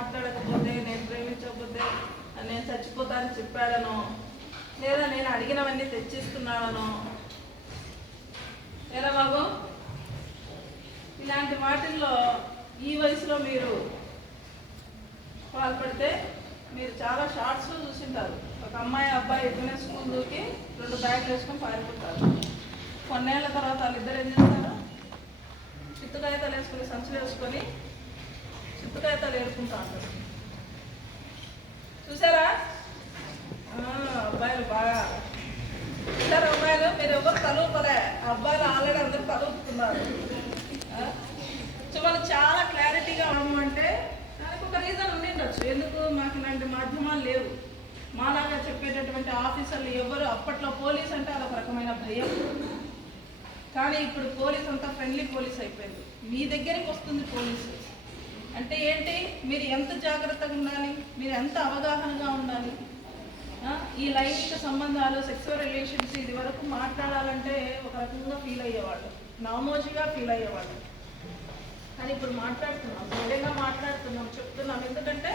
మాట్లాడకపోతే నేను ప్రేమించకపోతే నేను చచ్చిపోతానని చెప్పాడనో లేదా నేను అడిగినవన్నీ తెచ్చిస్తున్నాడనో ఎలా బాబు? ఇలాంటి వాటిల్లో ఈ వయసులో మీరు పాల్పడితే మీరు చాలా షార్ట్స్లో చూసింటారు. ఒక అమ్మాయి అబ్బాయి ఇద్దరు స్కూల్ దూకి రెండు బ్యాగ్లు వేసుకొని పారిపోతారు. కొన్నేళ్ళ తర్వాత వాళ్ళిద్దరు ఏం చేస్తారు? చిత్తు కాగితాలు వేసుకొని సంచులు వేసుకొని చిత్తు కాగితాలు ఏరుకుంటా ఉంటారు చూసారా? ఆ, అబ్బాయిలు బాగా. చూసారా అమ్మాయిలు? మీరు ఎవరు తలుపులే? అబ్బాయిలు ఆల్రెడీ అందరూ తలుపుతున్నారు. సో వాళ్ళు చాలా క్లారిటీగా ఉన్నాము అంటే దానికి ఒక రీజన్ ఉండిండొచ్చు ఎందుకు? మాకు ఇలాంటి మాధ్యమాలు లేవు. మాలాగా చెప్పేటటువంటి ఆఫీసర్లు ఎవరు? అప్పట్లో పోలీస్ అంటే అదొక రకమైన భయం. కానీ ఇప్పుడు పోలీస్ అంతా ఫ్రెండ్లీ పోలీస్ అయిపోయింది. మీ దగ్గరికి వస్తుంది పోలీసు. అంటే ఏంటి? మీరు ఎంత జాగ్రత్తగా ఉండాలి? మీరు ఎంత అవగాహనగా ఉండాలి? ఈ లైంగిక సంబంధాలు సెక్సువల్ రిలేషన్స్ ఇది వరకు మాట్లాడాలంటే ఒక రకంగా ఫీల్ అయ్యేవాళ్ళు. నామోజీగా ఫీల్ అయ్యేవాళ్ళు. కానీ ఇప్పుడు మాట్లాడుతున్నాం. ధైర్యంగా మాట్లాడుతున్నాం చెప్తున్నాం. ఎందుకంటే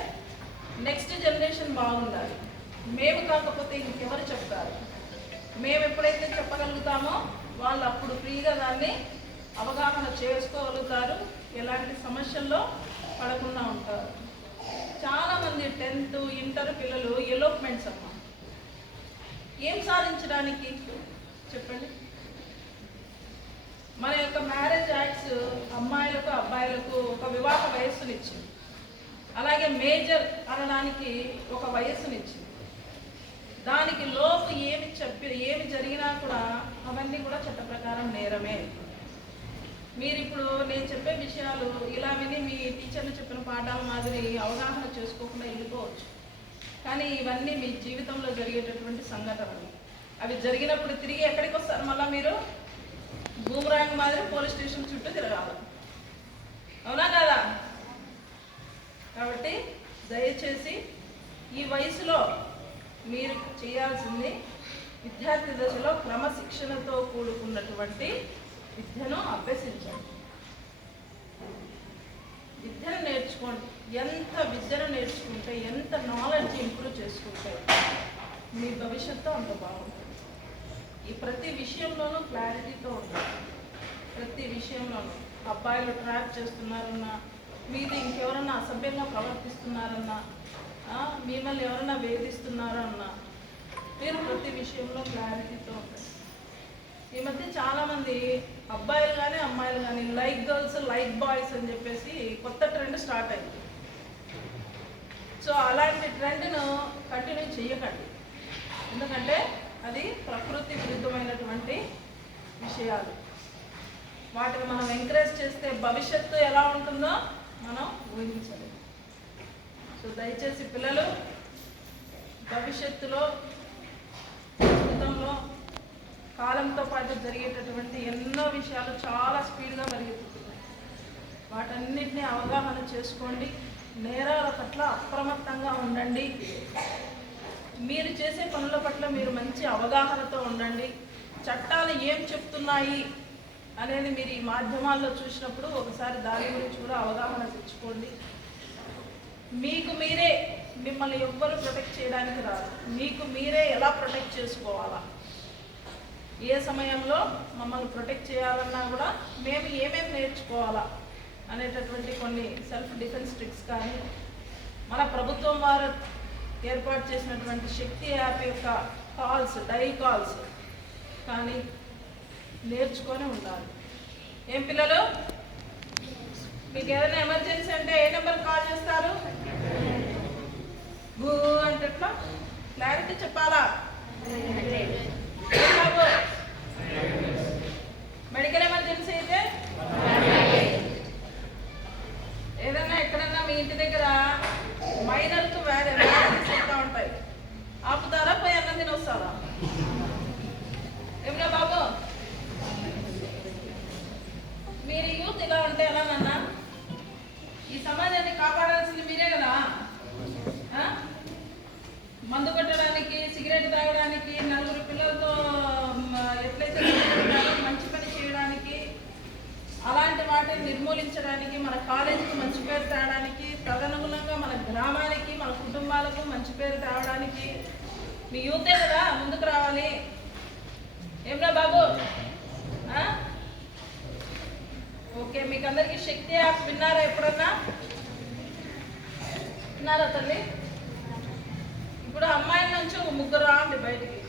నెక్స్ట్ జనరేషన్ బాగుండాలి. మేము కాకపోతే ఇంకెవరు చెప్తారు? మేము ఎప్పుడైతే చెప్పగలుగుతామో వాళ్ళు అప్పుడు ఫ్రీగా దాన్ని అవగాహన చేసుకోగలుగుతారు. ఎలాంటి సమస్యల్లో పడకుండా ఉంటారు. చాలామంది టెన్త్ ఇంటర్ పిల్లలు ఎలోప్మెంట్స్ అమ్మా. ఏం సాధించడానికి? చెప్పండి. మన యొక్క మ్యారేజ్ యాక్ట్స్ అమ్మాయిలకు అబ్బాయిలకు ఒక వివాహ వయస్సునిచ్చింది. అలాగే మేజర్ అనడానికి ఒక వయస్సునిచ్చింది. దానికి లోపు ఏమి చెప్పి ఏమి జరిగినా కూడా అవన్నీ కూడా చట్ట ప్రకారం నేరమే. మీరు ఇప్పుడు నేను చెప్పే విషయాలు ఇలా విని మీ టీచర్లు చెప్పిన పాఠాల మాదిరి అవగాహన చేసుకోకుండా వెళ్ళిపోవచ్చు. కానీ ఇవన్నీ మీ జీవితంలో జరిగేటటువంటి సంఘటనలు. అవి జరిగినప్పుడు తిరిగి ఎక్కడికి వస్తారు? మళ్ళీ మీరు బూమరాంగ్ మాదిరి పోలీస్ స్టేషన్ చుట్టూ తిరగాలి. అవునా కదా? కాబట్టి దయచేసి ఈ వయసులో మీరు చేయాల్సింది విద్యార్థి దశలో క్రమశిక్షణతో కూడుకున్నటువంటి విద్యను అభ్యసించండి విద్యను నేర్చుకోండి. ఎంత విద్యను నేర్చుకుంటే ఎంత నాలెడ్జ్ ఇంప్రూవ్ చేసుకుంటే మీ భవిష్యత్తు అంత బాగుంటుంది. ఈ ప్రతి విషయంలోనూ క్లారిటీతో ఉంటుంది ప్రతి విషయంలోనూ. అబ్బాయిలు ట్రాప్ చేస్తున్నారన్నా మీది ఇంకెవరన్నా అసభ్యంగా ప్రవర్తిస్తున్నారన్నా మిమ్మల్ని ఎవరైనా వేధిస్తున్నారన్నా మీరు ప్రతి విషయంలో క్లారిటీతో ఉంటారు ఈ మధ్య చాలామంది అబ్బాయిలు కానీ అమ్మాయిలు కానీ లైక్ గర్ల్స్ లైక్ బాయ్స్ అని చెప్పేసి కొత్త ట్రెండ్ స్టార్ట్ అయింది. సో అలాంటి ట్రెండ్ను కంటిన్యూ చేయకండి ఎందుకంటే అది ప్రకృతి విరుద్ధమైనటువంటి విషయాలు. వాటిని మనం ఎంకరేజ్ చేస్తే భవిష్యత్తు ఎలా ఉంటుందో మనం ఊహించలేము. సో దయచేసి పిల్లలు భవిష్యత్తులో కాలంతో పాటు జరిగేటటువంటి ఎన్నో విషయాలు చాలా స్పీడ్గా పరిగెత్తుతున్నాయి వాటన్నిటిని అవగాహన చేసుకోండి. నేరాల పట్ల అప్రమత్తంగా ఉండండి. మీరు చేసే పనుల పట్ల మీరు మంచి అవగాహనతో ఉండండి. చట్టాలు ఏం చెప్తున్నాయి అనేది మీరు ఈ మాధ్యమాల్లో చూసినప్పుడు ఒకసారి దాని గురించి కూడా అవగాహన తెచ్చుకోండి. మీకు మీరే మిమ్మల్ని ఎవ్వరూ ప్రొటెక్ట్ చేయడానికి రాదు మీకు మీరే ఎలా ప్రొటెక్ట్ చేసుకోవాలా? ఏ సమయంలో మమ్మల్ని ప్రొటెక్ట్ చేయాలన్నా కూడా మేము ఏమేమి నేర్చుకోవాలా అనేటటువంటి కొన్ని సెల్ఫ్ డిఫెన్స్ ట్రిక్స్ కానీ మన ప్రభుత్వం వారు ఏర్పాటు చేసినటువంటి శక్తి యాప్ యొక్క కాల్స్ డై కాల్స్ కానీ నేర్చుకొని ఉండాలి. ఏం పిల్లలు? మీకు ఏదైనా ఎమర్జెన్సీ అంటే ఏ నెంబర్ కాల్ చేస్తారు? గూ అంటే క్లారిటీ చెప్పాలా? వైరల్కు వేరే వ్యాధి వస్తూ ఉంటాయి. ఆపుతారా? పోయి అన్నం తిని వస్తారా ఏమన్నా బాబు? మీరు యూత్ ఇలా ఉంటే ఎలా నాన్న? ఈ సమాజాన్ని కాపాడాల్సింది మీరే కదా? ఆ? మందు కొట్టడం సిగరెట్ తాగడానికి నలుగురు పిల్లలతో మ, ఎట్లయితే తిరుగుతారో మంచి పని చేయడానికి అలాంటి వాటిని నిర్మూలించడానికి మన కాలేజీకి మంచి పేరు తేడానికి తదనుగుణంగా మన మీ యూతే కదా ముందుకు రావాలి. ఏమ్రా బాబు? ఓకే మీకు అందరికీ శక్తి యాప్ విన్నారా ఎప్పుడన్నా? విన్నారా తల్లి? ఇప్పుడు అమ్మాయిల నుంచి ముగ్గురు రాండి బయటికి.